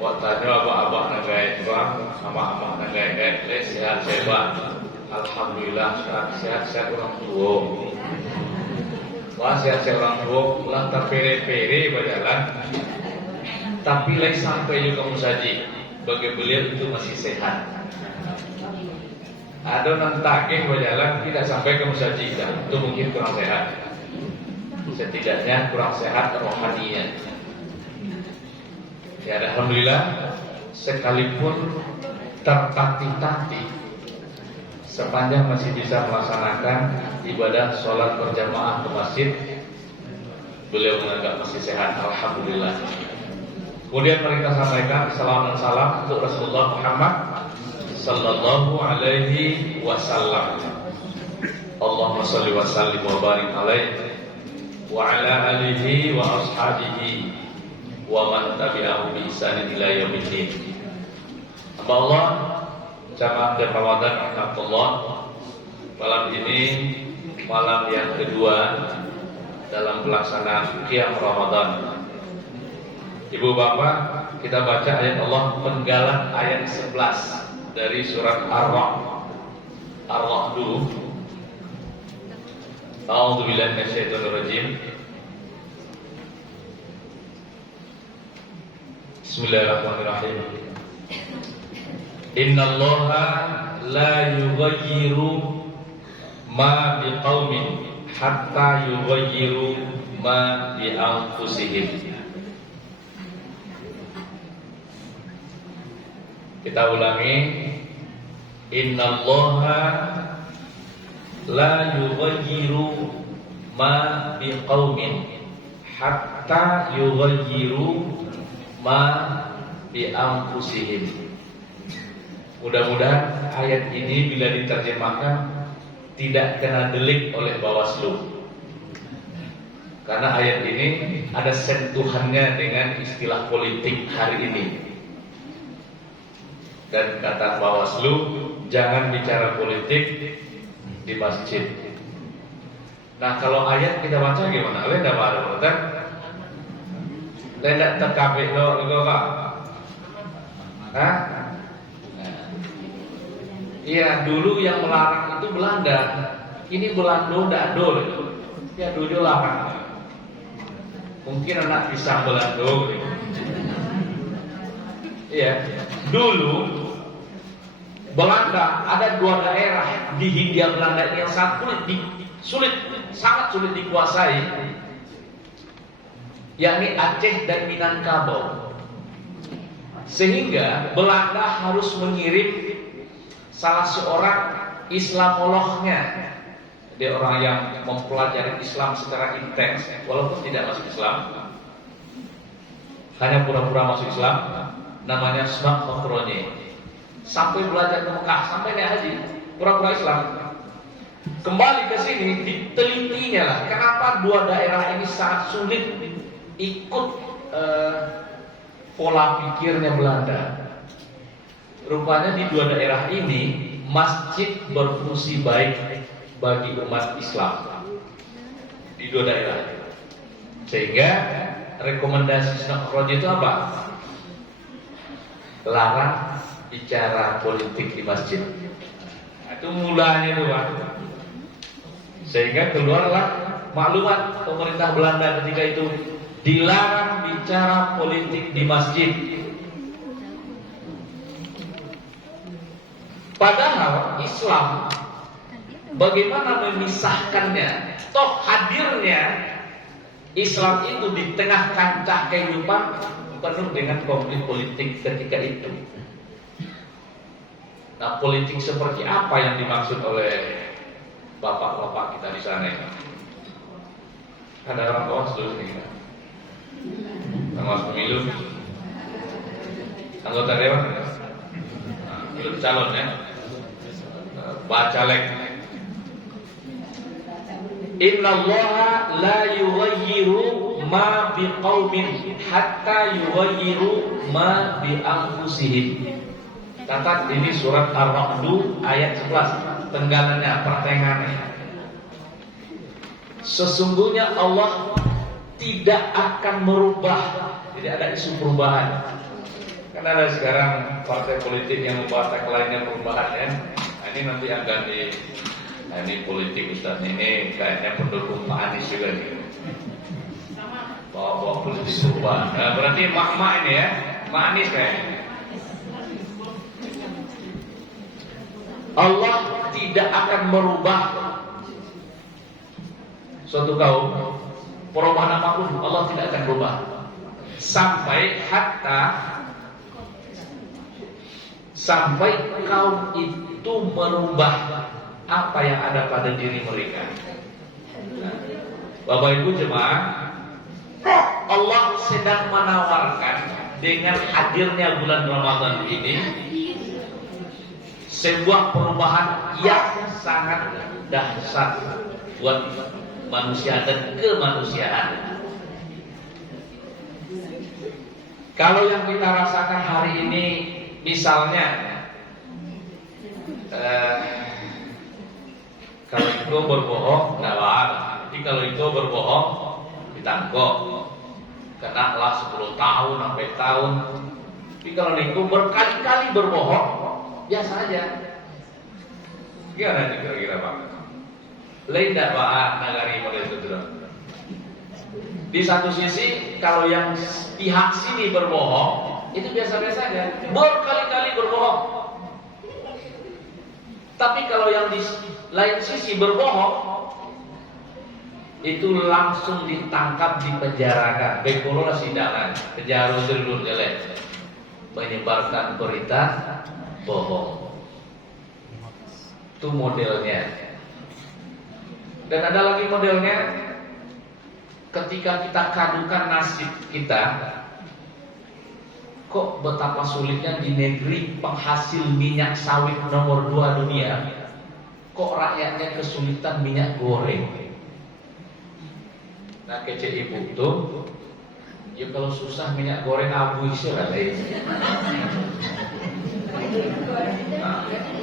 Watanya abah-abah nagai bang, ama-ama nagai sehat sehat. Alhamdulillah sehat orang tua. Wah sehat orang tua, ulah terpere-pere berjalan. Tapi lain sampai juga musaji, bagi beliau itu masih sehat. Ada orang takih berjalan tidak sampai ke musaji, itu mungkin kurang sehat. Setidaknya kurang sehat rohaninya. Ya alhamdulillah, sekalipun tertatih-tatih, sepanjang masih bisa melaksanakan ibadah sholat berjamaah ke masjid, beliau menganggap masih sehat, alhamdulillah. Kemudian mereka sampaikan salam dan salam untuk Rasulullah Muhammad sallallahu alaihi wasallam. Allahumma shalli wa sallim wa barik alaihi wa ala alihi wa ashabihi wa man tabi'ahu bi ihsanin ila yaumiddin. Allah jamaah dan Ramadan rahmatullah. Malam ini malam yang kedua dalam pelaksanaan qiyam Ramadan. Ibu bapak, kita baca ayat Allah penggalan ayat 11 dari surat Ar-Ra'd. Ar-Ra'd dulu. A'udzubillahi minasyaitonir rajim. Bismillahirrahmanirrahim. Innallaha la yughayyiru ma biqaumin hatta yughayyiru ma bi anfusihim. Kita ulangi. Innallaha la yughayyiru ma biqaumin hatta yughayyiru ma bi anfusihim. Mudah-mudahan ayat ini bila diterjemahkan tidak kena delik oleh Bawaslu. Karena ayat ini ada sentuhannya dengan istilah politik hari ini. Dan kata Bawaslu, jangan bicara politik di masjid. Nah kalau ayat kita baca gimana? Lenda baru, kan? Lenda terkabik lo, Pak? Hah? Iya, dulu yang melarang itu Belanda. Ini Belanda tidak adol. Ya dulu larang. Mungkin anak pisang Belanda. Iya, dulu Belanda ada dua daerah di Hindia Belanda ini yang sangat sulit dikuasai, yakni Aceh dan Minangkabau. Sehingga Belanda harus mengirim salah seorang Islamolognya, dia orang yang mempelajari Islam secara intens, walaupun tidak masuk Islam, hanya pura-pura masuk Islam, namanya Smak Makronye. Sampai belajar ke Mekah, sampai naik haji, pura-pura Islam. Kembali ke sini, ditelitinya lah, kenapa dua daerah ini sangat sulit ikut pola pikirnya Belanda. Rupanya di dua daerah ini masjid berfungsi baik bagi umat Islam di dua daerah. Sehingga rekomendasi Snak itu apa? Larang bicara politik di masjid. Itu mulanya itu Pak. Sehingga keluarlah maklumat pemerintah Belanda ketika itu, dilarang bicara politik di masjid. Padahal Islam bagaimana memisahkannya? Toh hadirnya Islam itu di tengah kancah kehidupan penuh dengan konflik politik ketika itu. Nah, politik seperti apa yang dimaksud oleh bapak-bapak kita di sana? Ada orang tua seluruh ini, pengawas pemilu, anggota dewan, belum calon ya, bacalek. Innallaha la yughayyiru ma biqaumin hatta yughayyiru ma bi anfusihim. Catat ini surat Ar-Ra'd ayat 11, tenggalannya, pertengahannya. Sesungguhnya Allah tidak akan merubah, tidak ada isu perubahan. Kan ada sekarang partai politik yang membawa tagline-nya perubahan ya. Nah, ini nanti akan ini politik Ustaz ini kayaknya pendukung Pak Anies juga nih. Bawa politik perubahan. Nah, berarti mak-mak ini ya, Pak Anies kayaknya. Allah tidak akan merubah suatu kaum, perubahan apapun Allah tidak akan berubah sampai kaum itu merubah apa yang ada pada diri mereka. Bapak Ibu jemaah, Allah sedang menawarkan dengan hadirnya bulan Ramadan ini sebuah perubahan yang sangat dahsyat buat manusia dan kemanusiaan. Kalau yang kita rasakan hari ini, misalnya kalau itu berbohong, tidak apa-apa. Jadi kalau itu berbohong, ditangkap, kenalah 10 tahun sampai tahun. Tapi kalau itu berkali-kali berbohong, biasa aja. Gimana nih kira-kira Pak? Lain tidak Pak nagari model itu? Di satu sisi kalau yang pihak sini berbohong itu biasa-biasa aja, berkali-kali berbohong. Tapi kalau yang di lain sisi berbohong itu langsung ditangkap, dipenjarakan. Bekolola sidangan, penjara dulu jelek, menyebarkan berita bohong. Itu modelnya. Dan ada lagi modelnya, ketika kita kadukan nasib kita, kok betapa sulitnya di negeri penghasil minyak sawit nomor 2 dunia, kok rakyatnya kesulitan minyak goreng. Nah kece ibu tuh, ya kalau susah minyak goreng abu isi lah lain.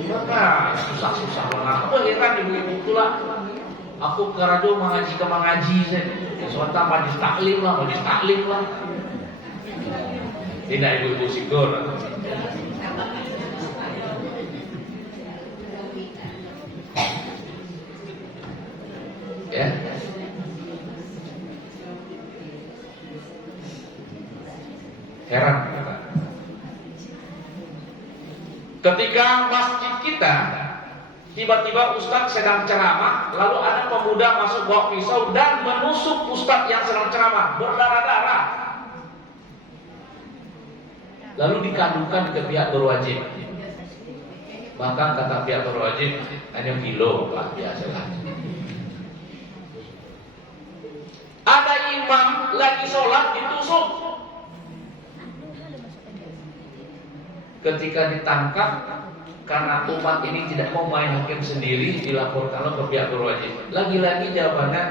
Maka susah-susah banget. Apa heran ibu-ibu pula? Aku ke radio mengaji saya. Suatu majlis taklim lah. Tidak ibu-ibu sigur. Ya. Heran. Ketika masjid kita tiba-tiba Ustadz sedang ceramah, lalu ada pemuda masuk bawa pisau dan menusuk Ustadz yang sedang ceramah, berdarah-darah. Lalu dikadukan ke pihak berwajib. Maka kata pihak berwajib, hanya kilo lah biasalah. Ada imam lagi sholat ditusuk. Ketika ditangkap, karena umat ini tidak mau main hakim sendiri, dilaporkan ke pihak berwajib. Lagi-lagi jawabannya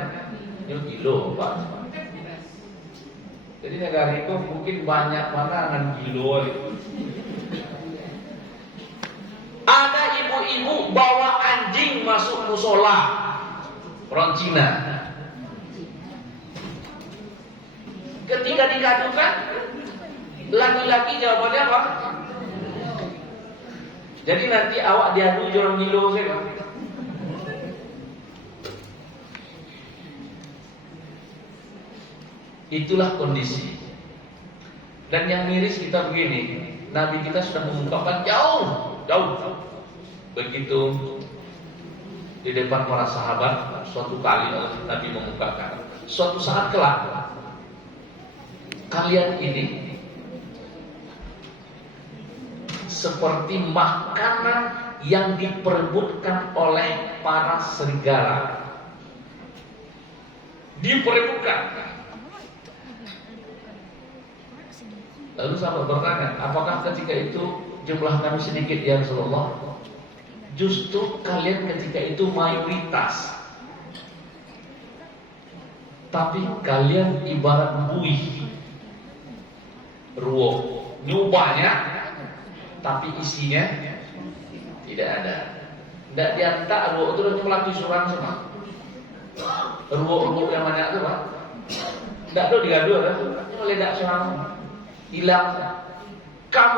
kilo Pak. Jadi negara itu mungkin banyak makanan kilo. Ada ibu-ibu bawa anjing masuk musola, orang Cina. Ketika dikadukan, lagi-lagi jawabannya apa? Jadi nanti awak diadu jorong kilo saya. Itulah kondisi. Dan yang miris kita begini, Nabi kita sudah mengungkapkan jauh. Begitu di depan para sahabat, suatu kali Nabi mengungkapkan, suatu saat kelak kalian ini seperti makanan yang diperebutkan oleh para serigala. Diperebutkan. Lalu sahabat bertanya, apakah ketika itu jumlah kami sedikit ya Rasulullah? Justru kalian ketika itu mayoritas, tapi kalian ibarat buih ruok, nyubanya tapi isinya tidak ada. Tidak diantar ruok itu cuma tusuran semua. Ruok yang banyak itu Pak. Tidak tuh digadu, cuma ledak seorang hilang. Kamu